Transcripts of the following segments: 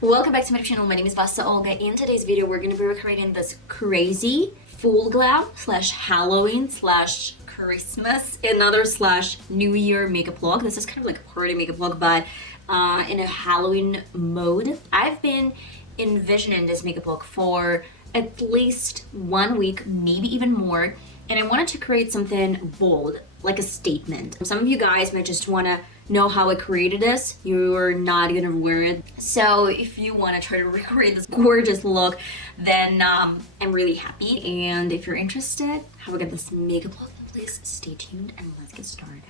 Welcome back to my channel. My name is VassaOlga. In today's video, we're going to be recreating this crazy full glam slash Halloween slash Christmas another slash New Year makeup look. This is kind of like a party makeup look, but in a Halloween mode. I've been envisioning this makeup look for at least 1 week, maybe even more, and I wanted to create something bold, like a statement. Some of you guys might just want to know how I created this. You're not gonna wear it. So if you want to try to recreate this gorgeous look, then I'm really happy. And if you're interested, how we get this makeup look, please stay tuned and let's get started.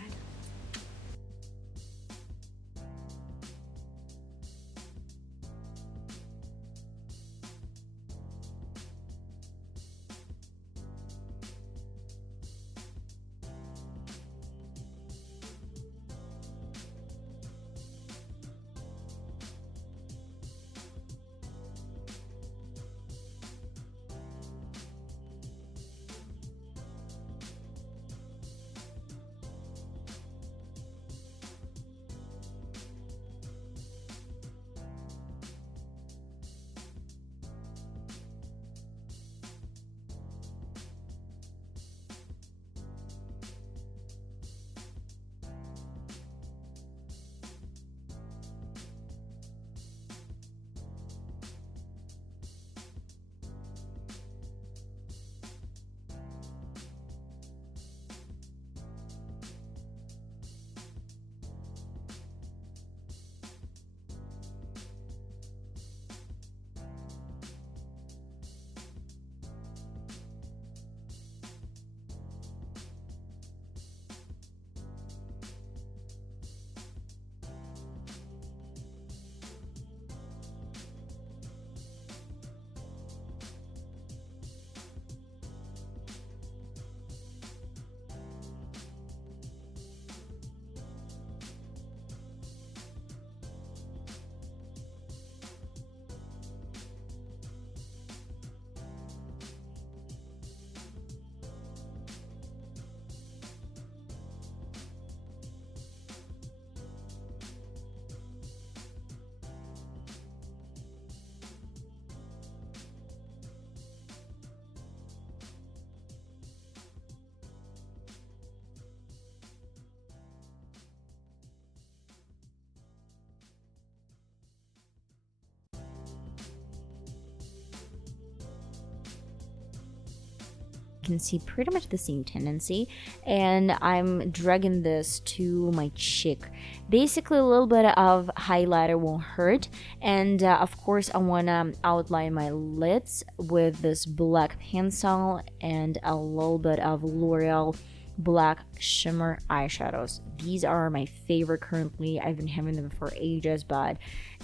Can see pretty much the same tendency, and I'm dragging this to my cheek. Basically a little bit of highlighter won't hurt, and of course I want to outline my lids with this black pencil and a little bit of L'Oreal black shimmer eyeshadows. These are my favorite currently. I've been having them for ages, but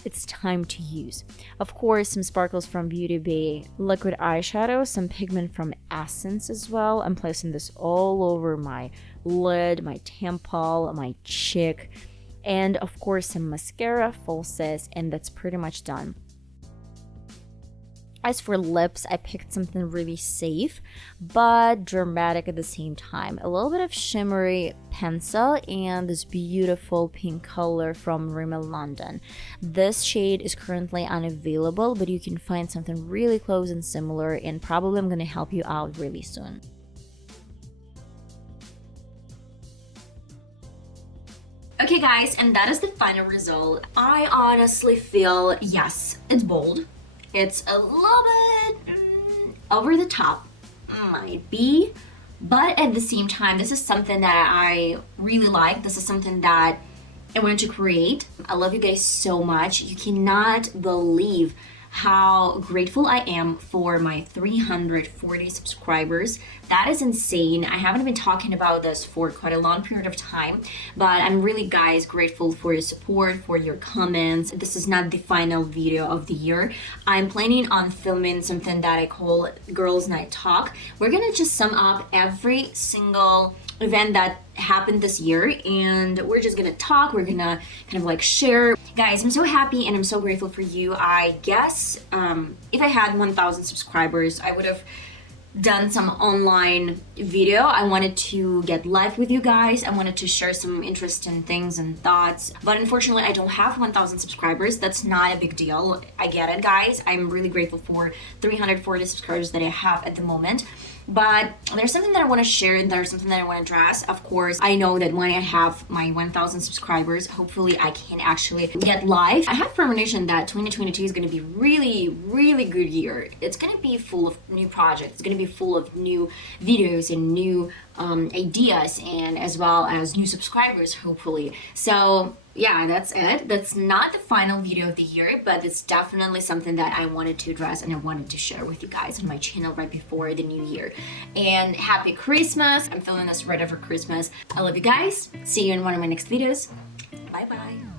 it's time to use. Of course, some sparkles from Beauty Bay liquid eyeshadow, some pigment from Essence as well. I'm placing this all over my lid, my temple, my cheek, and of course some mascara, falsies, and that's pretty much done. As for lips, I picked something really safe but dramatic at the same time. A little bit of shimmery pencil and this beautiful pink color from Rimmel London. This shade is currently unavailable, but you can find something really close and similar, and probably I'm going to help you out really soon. Okay guys, and that is the final result. I honestly feel, yes, it's bold. It's a little bit over the top, might be, but at the same time, this is something that I really like. This is something that I wanted to create. I love you guys so much. You cannot believe how grateful I am for my 340 subscribers. That is insane. I haven't been talking about this for quite a long period of time, but I'm really, guys, grateful for your support, for your comments. This is not the final video of the year. I'm planning on filming something that I call Girls Night Talk. We're gonna just sum up every single event that happened this year, and we're just gonna talk. We're gonna kind of like share. Guys, I'm so happy and I'm so grateful for you. I guess if I had 1,000 subscribers, I would have done some online video. I wanted to get live with you guys. I wanted to share some interesting things and thoughts, but unfortunately I don't have 1,000 subscribers. That's not a big deal. I get it, guys. I'm really grateful for 340 subscribers that I have at the moment. But there's something that I want to share, and there's something that I want to address. Of course, I know that when I have my 1,000 subscribers, hopefully I can actually get live. I have premonition that 2022 is going to be really good year. It's going to be full of new projects. It's going to be full of new videos and new ideas, and as well as new subscribers, hopefully. So yeah, that's it. That's not the final video of the year, but it's definitely something that I wanted to address and I wanted to share with you guys on my channel right before the new year. And happy Christmas. I'm filming this right after Christmas. I love you guys. See you in one of my next videos. Bye bye.